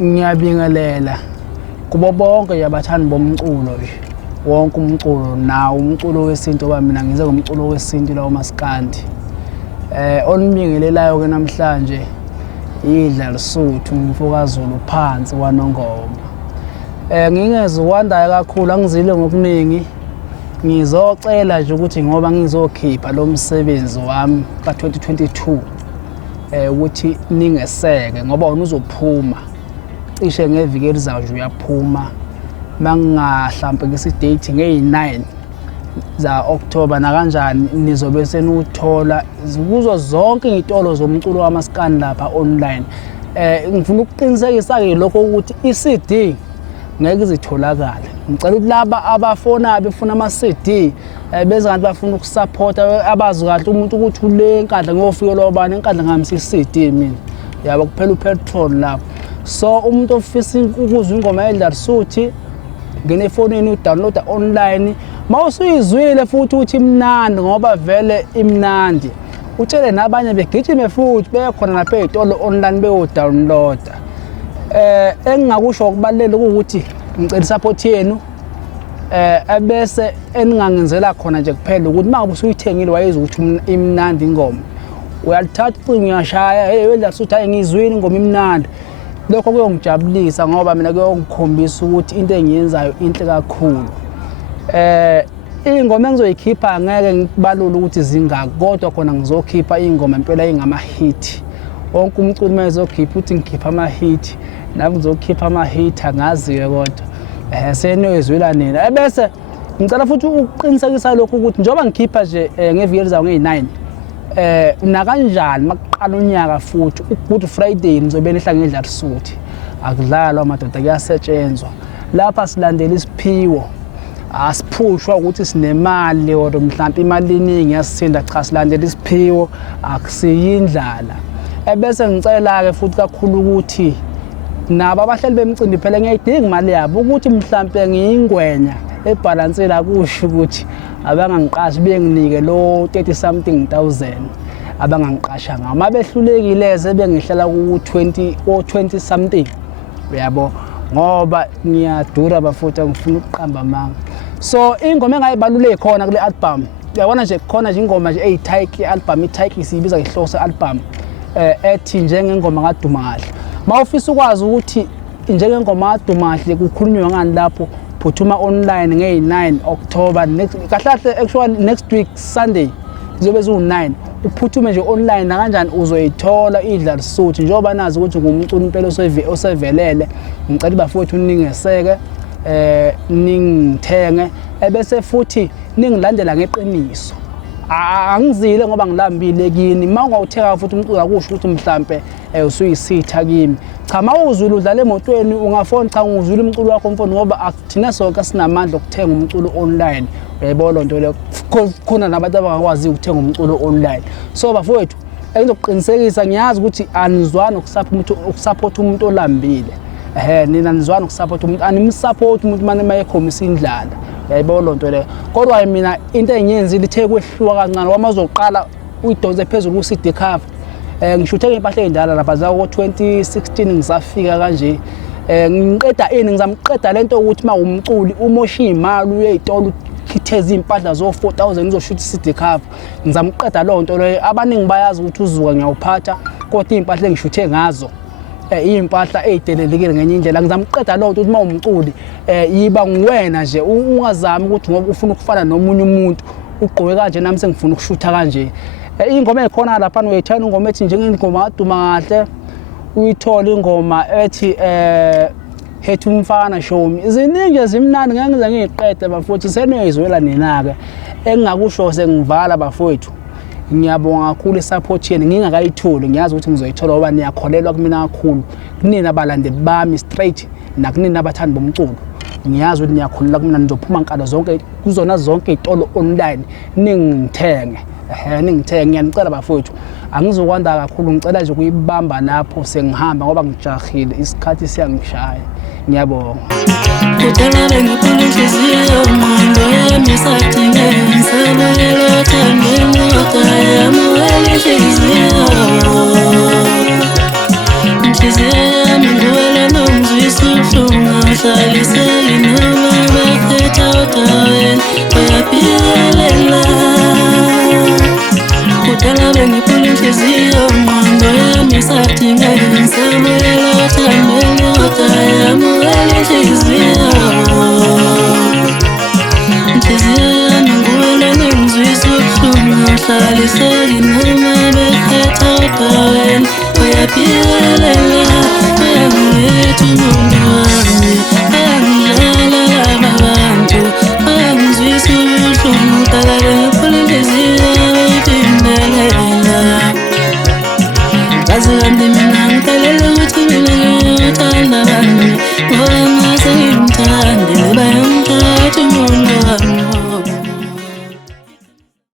Ngiyabingelela kubo bonke yabathandi bomculo nje wonke umculo nawo umculo wesintu oba mina ngize ngomculo wesintu lawo maskandi onibingelelayo ke namhlanje iDlal'suthi umfokazulu phansi kwaNongoma ngingeze uwandayo kakhulu angizile ngokuningi ngizocela nje ukuthi ngoba ngizokhipha lo msebenzi wami ka2022 ukuthi ningeseke ngoba wona uzophuma cishe ngeviki elizayo nje uyaphuma mangahlambe ngesidate nge9 za October na kanjani nizobe senuthola kuzo zonke izitolo zomculo wamaskandi lapha online ngifuna ukuqinisekisa ke lokho ukuthi iCD ngeke izitholakala ngicela ukuthi laba abafona befuna ama CD beze kanti bafuna ukusupporta abazi kahle umuntu ukuthi ule nkandla ngiyofika lobani enkandla ngamisa iCD mina yabo kuphela upetrol lapho so umuntu ofisa ukuzwa ingoma yeDlal'suthi ngene efonini udownload online mawusuyizwile futhi uthi imnandi ngoba vele imnandi utshele nabanye begijime futhi bekhona lapha ezitolo online beyodownload engingakusho ukubaleka ukuthi ngicela support yenu ebese eningangenzela khona nje kuphela ukuthi manje usuyithengile wayezwa ukuthi imnandi ingoma uyalithatha ucingo uyashaya hey weDlal'suthi ayengizwile ingoma imnandi lokho kuyongijabulisa ngoba mina kuyongikhombisa ukuthi into engiyenzayo inhle kakhulu ingoma engizoyikhipha ngeke ngikubalule ukuthi zingaki kodwa khona ngizokhipha ingoma impela ingama hit wonke umculo mayezokhipha uthi ngikhipha ama hit nami ngizokhipha ama hit angaziwe kodwa seniyezwela nina bese ngicela futhi ukuqinisekisa lokho ukuthi njoba ngikhipha nje ngeviki elizayo nge9 na kanjani maqala unyaka futhi uGood Friday nizobe nehla ngeDlal'suthi akudlalwa amadoda kuyasetshenzwa lapha silandela isiphiwo asiphushwa ukuthi sinemali or mhlawumbe imali eningi yasithinda cha silandela isiphiwo akusiyindlala bese ngicela ke futhi kakhulu ukuthi nabo abahleli bemcimbi phela ngiyayidinga imali yabo ukuthi mhlawumbe ngiyingwenya ebalansela kusho ukuthi abangangiqashi benginike lo 30 something thousand abangangiqasha ngawo mabehlulekile sebengihlela ku20 or 20 something uyabo ngoba ngiyadura bafuthi ngifuna ukuqamba amanga so ingoma engayibaluleke khona kule album uyabona nje khona nje ingoma nje eyithike album ithike siyibiza ihlose album ethi njengengoma kaDumahle mawufisa ukwazi ukuthi njengengoma kaDumahle kukhulunywa ngani lapho phuthuma online nge9 October kahle actually next week Sunday zizobe zu9 uphuthume nje online na kanjani uzoyithola iDlal'suthi njengoba nazi ukuthi ngumculo impela osevelele ngicela bafowethu ningeseke ningithenge bese futhi ningilandela ngeqiniso angizile ngoba ngilambile kini mawungawuthenga futhi umculo akusho ukuthi mhlambe usuyisitha kimi cha mawuzwile udlala emotweni ungafona cha ngizwile umculo wakho mfowethu ngoba akuthina sonke sinamandla okuthenga umculo online uyayibona lonto le khona nabantu abangakwazi ukuthenga umculo online so bafowethu engizokuqinisekisa ngiyazi ukuthi anizwani ukusupport umuntu olambile nina nizwana ukusupport umuntu animsupport umuntu manje mayekhomisa indlala uyayibona lonto le kodwa mina into engiyenzile ithe kwehluka kancane wamazoqala uyidonse phezulu ku-CD cover ngishuthe ngempahla ezindala lapha za ko2016 ngisafika kanje ngiqeda ngizamqeda lento ukuthi mawumculi umosha imali uyezitolo khitheza impahla zo 4000 ngizoshuta i-CD cover ngizamqeda lonto leyo abaningi bayazi ukuthi uzuka ngiyawuphatha kodwa impahla engishuthe ngazo impahla ezidelelekile ngenye indlela ngizamqeda lonto ukuthi mawumculi yiba nguwena nje ungazami ukuthi ngoba ufuna ukufana nomunye umuntu ugqoke kanje nami sengifuna ukushutha kanje ingoma ekhona lapha uyayithanda ingoma ethi njengengoma kaDumahle uyithola ingoma ethi hethu umfana show me iziningi ezimnandi ngeke ngize ngiqede bafowethu seniyizwela nina ke engingakusho sengivala bafowethu ngiyabonga kakhulu isupport yenu ngingakayitholi ngiyazi ukuthi ngizoyithola ngoba niyakholelwa kumina kakhulu kunina abalandeli bami straight nakunina abathandi bomculo ngiyazi ukuthi niyakholelwa kumina nizophuma nkalo zonke kuzona zonke izitolo online ningithenge ningithe ngiyanicela bafowethu angizokwanda kakhulu ngicela nje ukuyibamba lapho sengihamba ngoba ngijahile isikhathi siyangishaya ngiyabonga kudala bengiphula inhliziyo mando yami sadinge ngisabulela thandeni kodwa yamuwela inhliziyo yami nguwela nongizwisa ubuhlungu awuhlaliseli noma bakhetha udaweni uyaphilela kudala bengiphula inhliziyo mando yami sadinge ngisabulela thandeni kodwa yamuwela inhliziyo yami nguwela nongizwisa ubuhlungu awuhlaliseli noma bakhetha udaweni uyaphilela uyangithu umuntu wami uyangidlala laba bantu uyangizwisa ubuhlungu dala bengiphula inhliziyo uyipimbelela kazi kanti mina ngiphelele ukuthi mina ngiyothanda bani